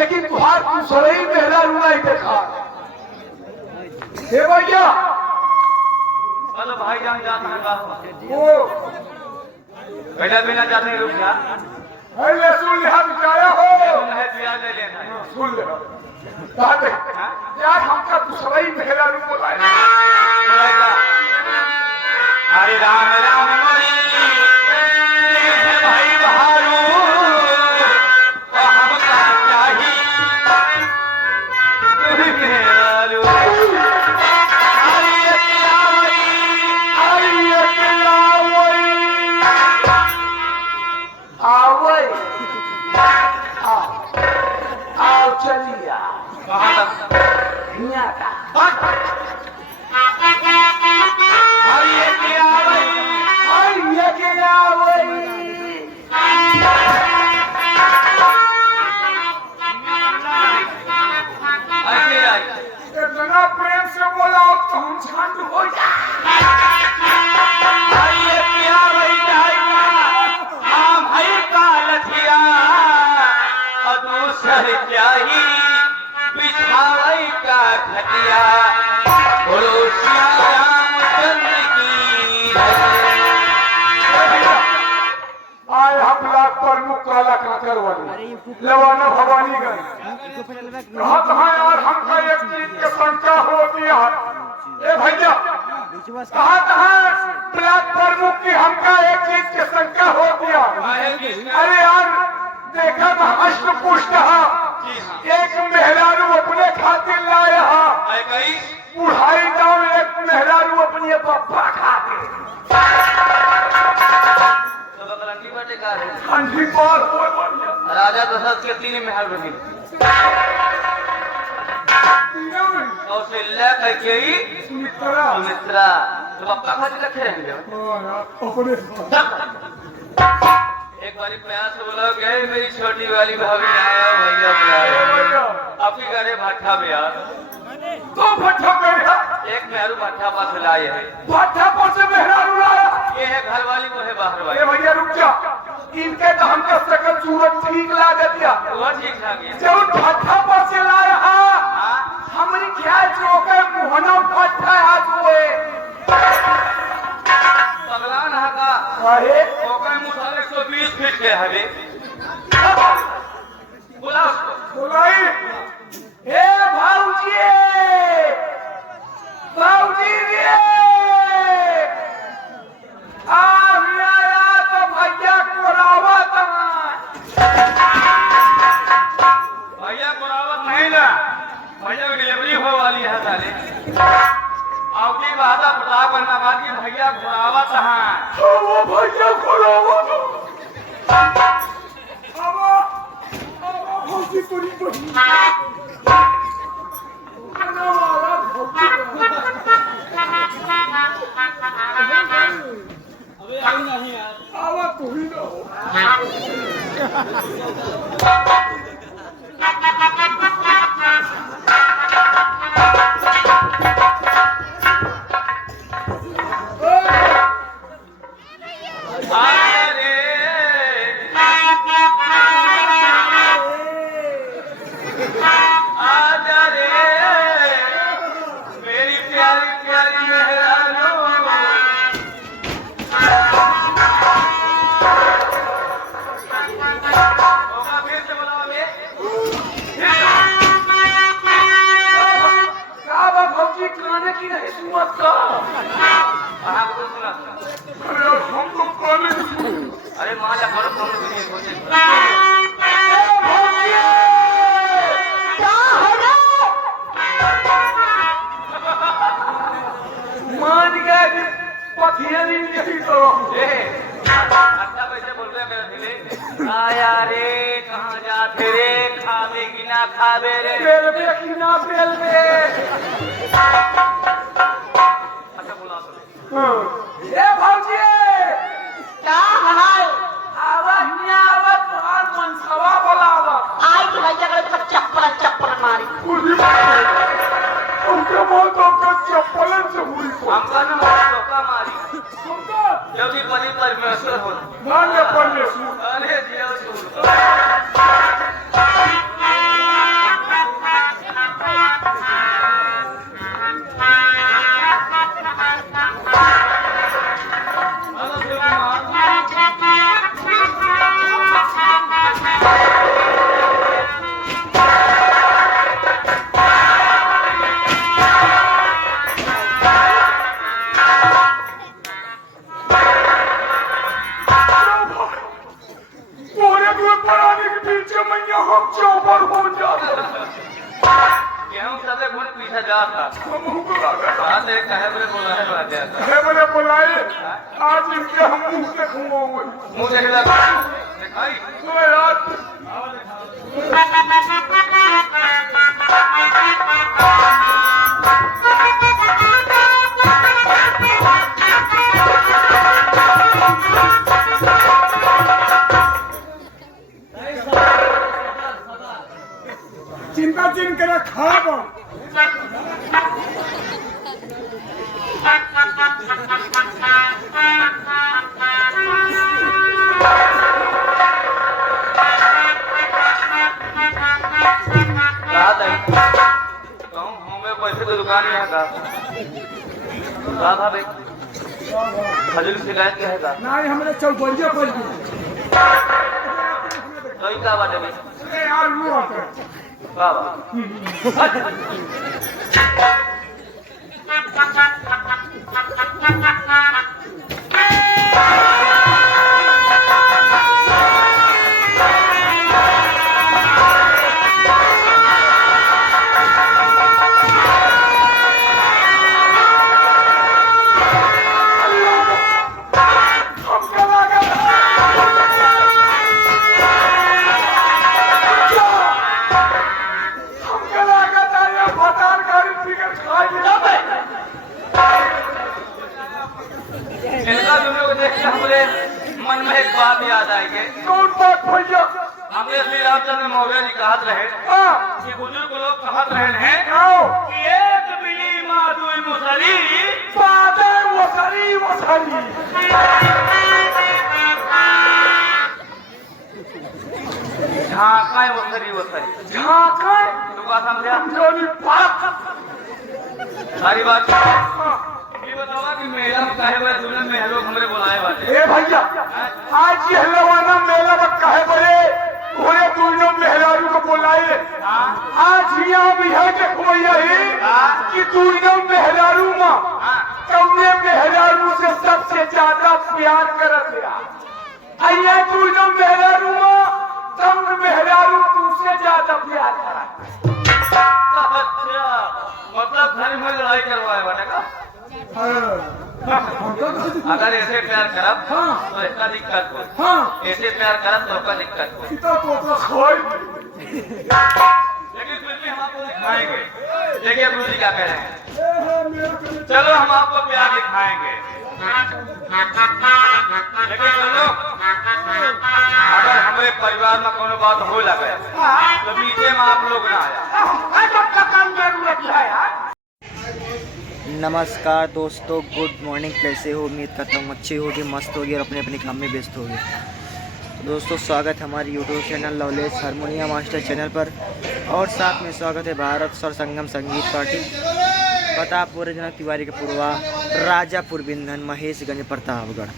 लेकिन तुहार दूसरे मेहरा रुलाई देखा हे भैया। चलो भाईजान जाते हैं बाहर। वो पहले बिना जाते रुक जा। अरे सुन ले हम क्या हो है प्याज ले लेना है। सुन ले बात है यार हमका दूसरा ही मेहरा रू बोलाए हरे राम राम मरी भाई बहारू और हमका चाहिए आओ चलिए इतना प्रेम से बोला तो हम झंड हो बिछाई का खटिया बोलो श्यामचंद्र की आए हम लाख प्रमुख काला काकर वाले लवाना भवानीगंज कहा कहाँ और हमका एक चीज के शंका हो गया ए भैया कहा कहाँ ब्लॉक प्रमुख की हमका एक चीज के शंका हो गया। अरे यार देखा था अष्ट पुष्ट एक मेहरारू अपने खातिर लाया बुढ़ाई गाँव एक मेहरारू अपने पप्पा खातिर ठंडी पार हो राजा दशरथ के 3 महल बने कौशल्या कैकेयी सुमित्रा तो पप्पा खातिर रखे रहेंगे। अपने एक बारी प्यार से बोला गए मेरी छोटी वाली भाभी आया भैया बुलाया आपके घरे भट्ठा में यार तो भट्ठा कर एक मेहरू भट्ठा पास लाए है भट्ठा पर से मेहरारू लाया ये है घर वाली वो है बाहर वाली। ये भैया रुक जा इनके तो हमका सकल सूरत ठीक लगा दिया वो ठीक ठाक है जब भट्ठा पर से लाया हमारी क्या जोकर मोहना भट्ठा हाथ हुए पगलान हाका अरे ओकर मुसाल 120 फीट के हवे बोला उसको बोलाई हे भाऊजी भाऊजी रे तो भैया कोरावत भैया कोरावत नहीं ना भैया की डिलीवरी हो वाली है साले आपकी बात पता करना बात की भैया कोरावत है वो भैया कोरावत भौजी पूरी आवा तू ही ना हो अरे माँ या करो फोन मान गया कि पथिया नहीं यही तो अच्छा वैसे बोल रहे मेरे दिले आया रे कहाँ जाते रे खावे कि ना खावे रे बेल में कि ना बेल में अच्छा बोला तो ये भौजी क्या है आवाज नहीं आवत तुहार मनसवा बोलावत आई तो भैया करे चप्पल चप्पल मारी पूरी उनके बहुत का चप्पल से हुई को हमका ना धोखा मारी जो भी बनी परमेश्वर हो मान ले परमेश्वर अरे जियो सुन बराबर हो जाता गेहूं सबसे गुण पीछे जाता हमको लगा बात एक कहे बोले बोला है बात है है बोले बुलाए आज इनके हम मुंह देखूंगा मुंह देख लगा दिखाई मैं यार चिंता चिन कर खाब रात आई तो हमें पैसे तो दुकान ही है का रात भाई हजूर शिकायत क्या है का नहीं हमने चौबंजा पड़ गई तो क्या बात है भाई अरे यार वो आता है बाबा हमको लगा हमको लगा था ये भतार गाड़ी टिकट खा गया इनका दोनों को देख के हमारे मन में एक बात याद आई कि कौन बात भैया हमने श्री रामचंद्र मौर्य जी कहत रहे हाँ कि बुजुर्ग लोग कहत रहे हैं आओ कि एक बिली माँ दुई मुसरी बादे वसरी वसरी झांका वसरी वसरी झांका तू का समझा जोनी पाप सारी बात ये बतावा कि मेला में काहे हुए दुल्हन में लोग हमरे बुलाए वाले ए भैया आज ये लवाना मेला में कहे बड़े पूरे दुनिया मेहरारू को बुलाए आज यहाँ भी है कि खोया ही कि दुनिया मेहरारू माँ कौने मेहरारू से सबसे ज्यादा प्यार करत है ये दुनिया मेहरारू माँ कौन मेहरारू तुझसे ज्यादा प्यार करत अच्छा मतलब घर में लड़ाई करवाए वाले का अगर ऐसे प्यार करब तो इसका दिक्कत हो हाँ ऐसे प्यार करब तो उसका दिक्कत हो कितना तो खोई लेकिन फिर भी हम आपको दिखाएंगे देखिए गुरु जी क्या कह रहे हैं चलो हम आपको प्यार दिखाएंगे लेकिन चलो अगर हमारे परिवार में कोनो बात हो लगे तो बीचे में आप लोग ना आया नमस्कार दोस्तों, गुड मॉर्निंग। कैसे हो? उम्मीद करता हूँ अच्छे होगी, मस्त होगी और अपने अपने काम में व्यस्त होगी। तो दोस्तों स्वागत है हमारे यूट्यूब चैनल लवलेस हारमोनिया मास्टर चैनल पर और साथ में स्वागत है भारत स्वर संगम संगीत पार्टी पता पूरे जनक तिवारी के पूर्वा राजापुर बिंधन महेशगंज प्रतापगढ़।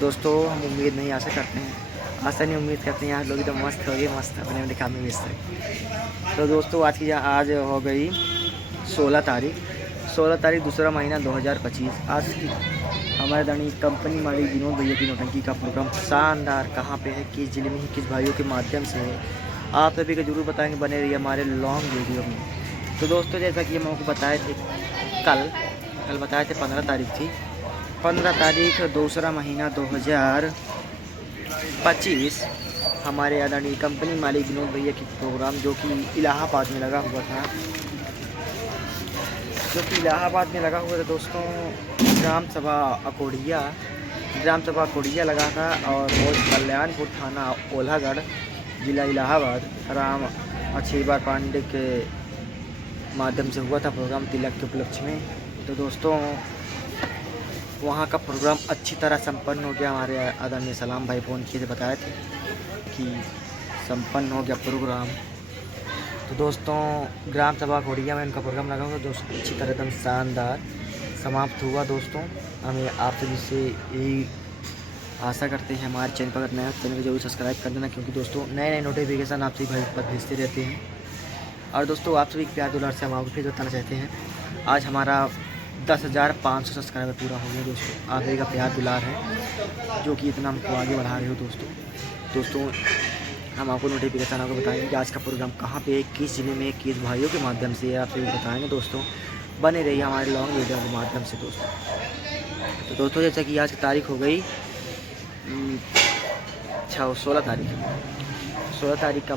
दोस्तों हम उम्मीद नहीं आशा करते हैं, आशा नहीं उम्मीद करते हैं आप लोग तो मस्त होगी, मस्त अपने अपने काम में व्यस्त है। तो दोस्तों आज हो गई 16 तारीख दूसरा महीना 2025। आज की हमारे दानी कंपनी मालिक विनोद भैया की नौटंकी का प्रोग्राम शानदार कहाँ पे है, किस जिले में है, किस भाइयों के माध्यम से है, आप सभी को जरूर बताएंगे, बने रहिए हमारे लॉन्ग वीडियो में। तो दोस्तों जैसा कि हम आपको बताए थे कल बताए थे 15 तारीख थी, 15 तारीख दूसरा महीना 2025 हमारे आदरणीय कंपनी मालिक विनोद भैया की प्रोग्राम जो कि इलाहाबाद में लगा हुआ था दोस्तों। ग्राम सभा अकोड़िया लगा था और वो कल्याणपुर थाना ओल्हागढ़ जिला इलाहाबाद राम अछीबार पांडे के माध्यम से हुआ था प्रोग्राम तिलक के उपलक्ष्य में। तो दोस्तों वहाँ का प्रोग्राम अच्छी तरह संपन्न हो गया। हमारे आदरणीय सलाम भाई फ़ोन किए थे, बताए थे कि संपन्न हो गया प्रोग्राम। तो दोस्तों ग्राम सभा खोड़िया में उनका प्रोग्राम लगा हुआ दोस्तों, अच्छी तरह एकदम शानदार समाप्त हुआ। दोस्तों हमें आप सभी से यही आशा करते हैं हमारे चैनल पर अगर नया चैनल को जरूर सब्सक्राइब कर देना, क्योंकि दोस्तों नए नोटिफिकेशन आप सभी भाई पर भेजते रहते हैं। और दोस्तों आप सभी प्यार दुलार से हम आपको फिर बताना चाहते हैं, आज हमारा 10,500 सब्सक्राइबर पूरा हो गया दोस्तों। आप सभी का प्यार दुलार है जो कि इतना हमको आगे बढ़ा रहे हो दोस्तों। हम आपको नोटिफिकेशन आपको बताएंगे कि आज का प्रोग्राम कहाँ पे है, किस जिले में, किस भाइयों के माध्यम से आप सभी बताएंगे दोस्तों। बने रहिए हमारे लॉन्ग वीडियो के माध्यम से दोस्तों। तो दोस्तों जैसा कि आज की तारीख हो गई 16 तारीख। 16 तारीख का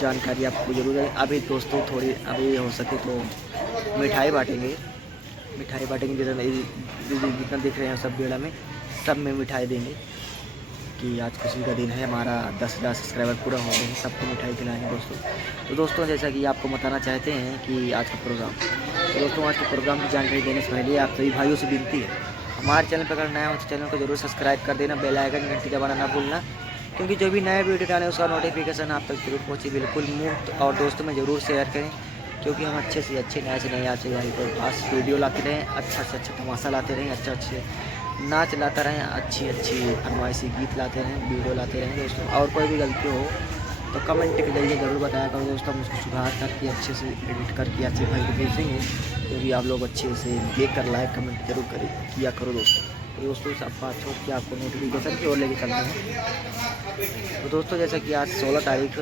जानकारी आपको जरूर है। अभी दोस्तों थोड़ी अभी हो सके तो मिठाई बांटेंगे जितना दिख रहे हैं सब बेड़ा में, सब में मिठाई देंगे कि आज खुशी का दिन है, हमारा 10,000 सब्सक्राइबर पूरा हो गए हैं, सबको मिठाई खिलाएंगे दोस्तों। तो दोस्तों जैसा कि आपको बताना चाहते हैं कि आज का प्रोग्राम, तो दोस्तों आज के प्रोग्राम की जानकारी देने से पहले आप सभी भाइयों से विनती है, हमारे चैनल पर अगर नया हो तो चैनल को जरूर सब्सक्राइब कर देना, बेल आइकन घंटी दबाना ना भूलना, क्योंकि जो भी नया वीडियो डालें उसका नोटिफिकेशन आप तक जरूर पहुँचे बिल्कुल मुफ्त। और दोस्तों में ज़रूर शेयर करें, क्योंकि हम अच्छे से अच्छे नए आचे भाई को पास वीडियो लाते रहें, अच्छा से अच्छा तमाशा लाते रहें, अच्छे नाच लाता रहें, अच्छी फरमाइशी गीत लाते रहें, वीडियो लाते रहें दोस्तों। और कोई भी गलती हो तो कमेंट के जरिए ज़रूर बताया करो दोस्तों, हम उसको सुधार करके अच्छे से एडिट करके अच्छे भाई को भेजेंगे। क्योंकि आप लोग अच्छे से देख कर लाइक कमेंट जरूर किया करो दोस्तों। तो दोस्तों सब बात छोड़ के आपको नोटिफिकेशन की ओर लेके चलते हैं। तो दोस्तों जैसा कि आज 16 तारीख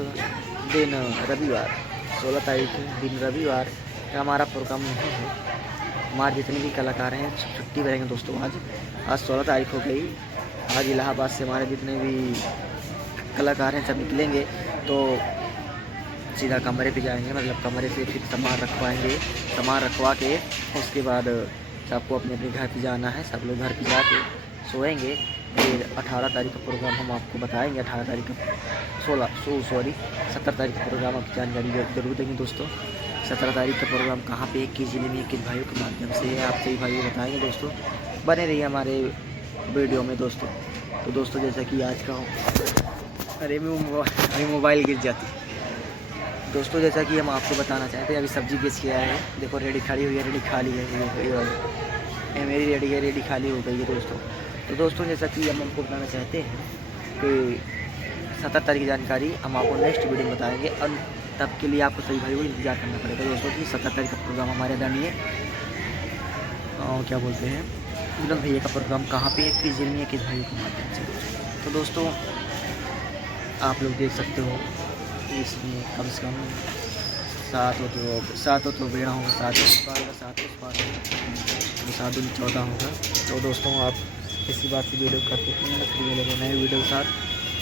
दिन रविवार, 16 तारीख दिन रविवार का हमारा प्रोग्राम नहीं है। हमारे जितने भी कलाकार हैं छुट्टी करेंगे दोस्तों। आज 16 तारीख हो गई। आज इलाहाबाद से हमारे जितने भी कलाकार हैं सब निकलेंगे तो सीधा कमरे पे जाएंगे, मतलब कमरे से फिर सामान रखवाएंगे। सामान रखवा के उसके बाद सबको अपने अपने घर पे जाना है, सब लोग घर पे जाके सोएंगे। फिर 18 तारीख का प्रोग्राम हम आपको बताएंगे। 18 तारीख का 17 तारीख का प्रोग्राम आपकी जानकारी जरूर देंगे दोस्तों। 17 तारीख का प्रोग्राम कहाँ पे, किस जिले में, किस भाइयों के माध्यम से आप सभी भाइयों बताएंगे दोस्तों। बने रहिए हमारे वीडियो में दोस्तों। तो दोस्तों जैसा कि आज का अरे मोबाइल गिर जाती दोस्तों, जैसा कि हम आपको बताना चाहते हैं, अभी सब्जी बेच के आए हैं। देखो रेडी खड़ी हुई है, रेडी खाली है, ये मेरी रेडी है, रेडी खाली हो गई है दोस्तों। तो दोस्तों जैसा कि हम आपको बताना चाहते हैं कि 17 तारीख की जानकारी हम आपको नेक्स्ट वीडियो में बताएंगे। और तब के लिए आपको सही भाई को इंतजार करना पड़ेगा दोस्तों कि 17 तारीख का प्रोग्राम हमारे आदरणीय क्या बोलते हैं विनोद भैया का प्रोग्राम कहाँ पे, किस जिले में, किस भाई के माध्यम से। तो दोस्तों आप लोग देख सकते हो इसमें कम से कम 7 हो तो बेड़ा होगा, 7 दूनी 14 होगा। तो दोस्तों आप इसी बात की वीडियो करते हैं नए वीडियो के साथ,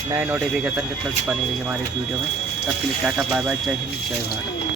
नए नोटिफिकेशन के तक बने रहिए हमारे इस वीडियो में। तब के लिए टाटा बाय बाय, जय हिंद जय भारत।